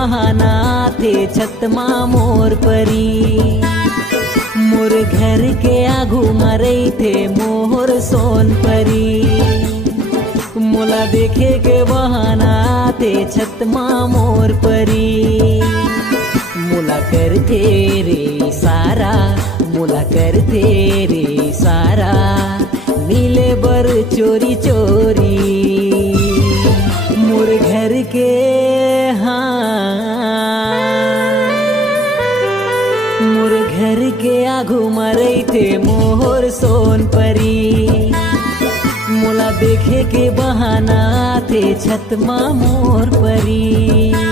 बहाना थे छत माँ मोर परी। मोर घर के आगू मरे थे मोहर सोन परी। मोला देखे के बहाना थे छत माँ मोर परी। मोला करते रे सारा, मोला करते रे सारा, नीले बर चोरी चोरी। मोर घर के मोर घर के आगू मरे थे मोहर सोन परी। मोला देखे के बहाना थे छत माँ मोर परी।